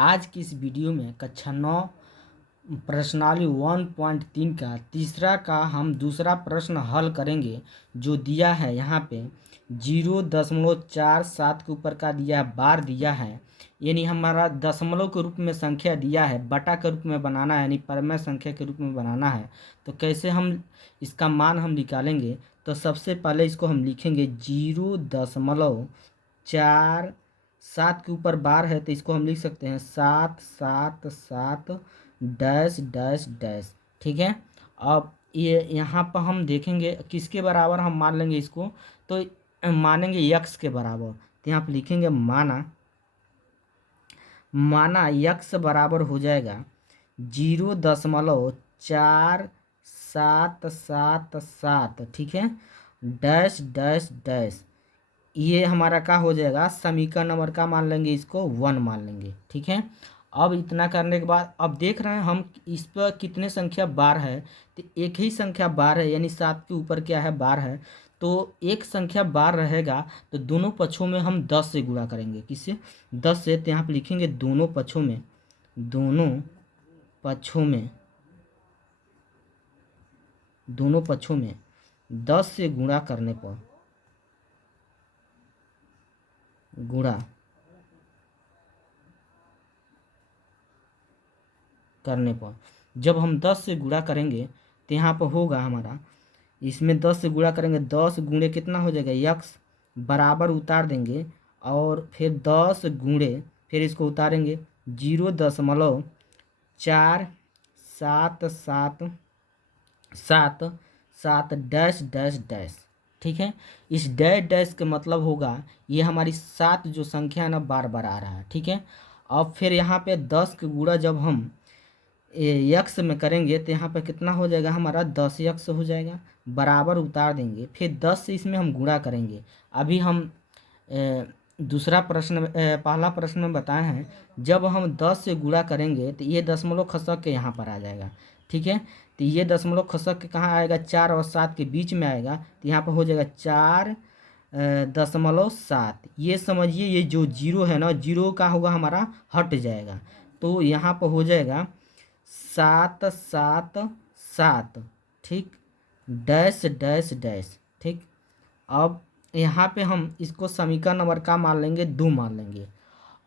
आज की इस वीडियो में कक्षा 9 प्रश्नावली 1.3 का तीसरा का हम दूसरा प्रश्न हल करेंगे। जो दिया है यहाँ पे 0.47 के ऊपर का दिया है, बार दिया है, यानी हमारा दशमलव के रूप में संख्या दिया है, बटा के रूप में बनाना है, यानी परमेय संख्या के रूप में बनाना है। तो कैसे हम इसका मान हम निकालेंगे? तो सबसे पहले इसको हम लिखेंगे 0.47 के ऊपर बार है, तो इसको हम लिख सकते हैं 777 डैश डैश डैश। ठीक है, अब ये यहाँ पर हम देखेंगे किसके बराबर हम मान लेंगे इसको, तो मानेंगे यक्स के बराबर। तो यहाँ पर लिखेंगे माना यक्स बराबर हो जाएगा 0.4777। ठीक है, डैश डैश डैश। ये हमारा क्या हो जाएगा, समीकरण नंबर का मान लेंगे, इसको 1 मान लेंगे। ठीक है, अब इतना करने के बाद अब देख रहे हैं हम इस पर कितने संख्या बार है, तो एक ही संख्या बार है, यानी 7 के ऊपर क्या है, बार है। तो एक संख्या बार रहेगा तो दोनों पक्षों में हम 10 से गुणा करेंगे। किससे? 10 से। तो यहाँ पर लिखेंगे दोनों पक्षों में 10 से गुणा करने पर जब हम 10 से गुणा करेंगे तो यहाँ पर होगा हमारा, इसमें 10 से गुणा करेंगे, 10 गुणे कितना हो जाएगा, यक्स बराबर उतार देंगे और फिर 10 गुणे फिर इसको उतारेंगे 0.4777 डैश डैश डैश। ठीक है, इस डैश डैश का मतलब होगा ये हमारी 7 जो संख्या है ना, बार बार आ रहा है। ठीक है, अब फिर यहाँ पे 10 के गुणा जब हम यक्स में करेंगे तो यहाँ पर कितना हो जाएगा, हमारा 10 यक्स हो जाएगा, बराबर उतार देंगे, फिर 10 से इसमें हम गुणा करेंगे। अभी हम दूसरा प्रश्न पहला प्रश्न में बताए हैं, जब हम 10 से गुणा करेंगे तो ये दशमलव खसक के यहाँ पर आ जाएगा। ठीक है, तो ये दशमलव खसक के कहाँ आएगा, 4 और 7 के बीच में आएगा, तो यहाँ पर हो जाएगा 4.7। ये समझिए, ये जो जीरो है ना, जीरो का होगा हमारा हट जाएगा, तो यहाँ पर हो जाएगा 777। ठीक, डैश डैश डैश। ठीक, अब यहाँ पे हम इसको समीकरण नंबर का मान लेंगे, 2 मान लेंगे।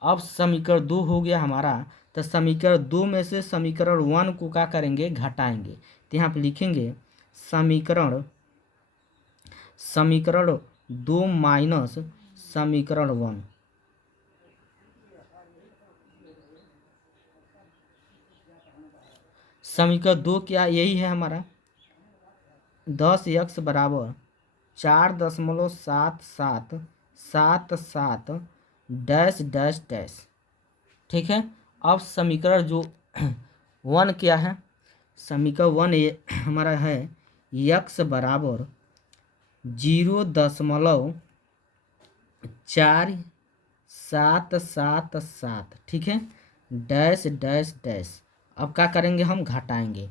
अब समीकरण 2 हो गया हमारा, तो समीकरण 2 में से समीकरण 1 को क्या करेंगे, घटाएंगे। तो यहाँ पे लिखेंगे समीकरण 2 माइनस समीकरण 1। समीकरण 2 क्या, यही है हमारा 10 यक्स बराबर 4.7777 डैश डैश डैश। ठीक है, अब समीकरण जो 1 क्या है, समीकरण 1 ये हमारा है यक्स बराबर 0.4777। ठीक है, डैश डैश डैश। अब क्या करेंगे, हम घटाएंगे।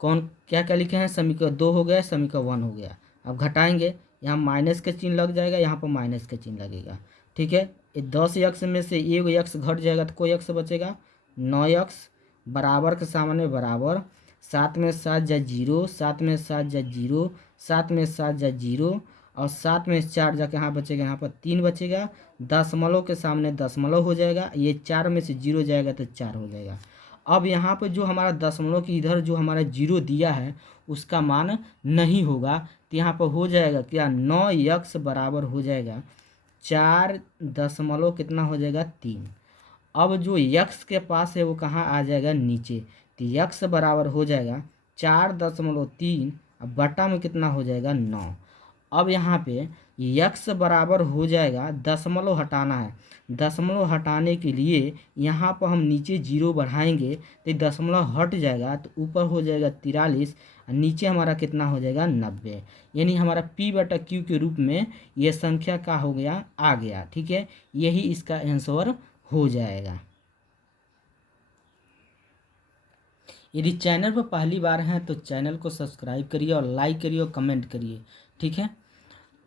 कौन क्या क्या लिखे हैं, समीकरण 2 हो गया, समीकरण 1 हो गया। अब घटाएंगे, यहाँ माइनस के चिन्ह लग जाएगा, यहाँ पर माइनस के चिन्ह लगेगा। ठीक है, 10 यक्स में से एक यक्स घट जाएगा तो कोई यक्स बचेगा, 9 यक्स बराबर के सामने बराबर, 7 में 7 जा 0, 7 में 7 जा 0, 7 में 7 जा 0, और 7 में 4 जाके यहाँ बचेगा, यहाँ पर 3 बचेगा, दशमलव के सामने दशमलव हो जाएगा, ये 4 में से 0 जाएगा तो 4 हो जाएगा। अब यहाँ पर जो हमारा दशमलव की इधर जो हमारा 0 दिया है उसका मान नहीं होगा, तो यहाँ पर हो जाएगा क्या, 9 यक्स बराबर हो जाएगा 4 दशमलव कितना हो जाएगा, 3। अब जो यक्स के पास है वो कहाँ आ जाएगा, नीचे, तो यक्स बराबर हो जाएगा 4.3, अब बटा में कितना हो जाएगा, 9। अब यहाँ पे यक्स बराबर हो जाएगा, दशमलव हटाना है, दशमलव हटाने के लिए यहाँ पर हम नीचे 0 बढ़ाएंगे तो दशमलव हट जाएगा, तो ऊपर हो जाएगा 43, नीचे हमारा कितना हो जाएगा, 90। यानी हमारा P/Q के रूप में ये संख्या का हो गया, आ गया। ठीक है, यही इसका आंसर हो जाएगा। यदि चैनल पर पहली बार हैं तो चैनल को सब्सक्राइब करिए और लाइक करिए और कमेंट करिए। ठीक है,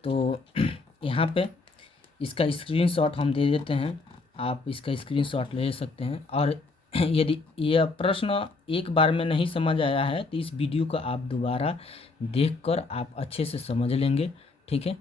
तो यहाँ पे इसका स्क्रीनशॉट हम दे देते हैं। आप इसका स्क्रीनशॉट ले सकते हैं। और यदि यह प्रश्न एक बार में नहीं समझ आया है तो इस वीडियो को आप दोबारा देखकर आप अच्छे से समझ लेंगे। ठीक है।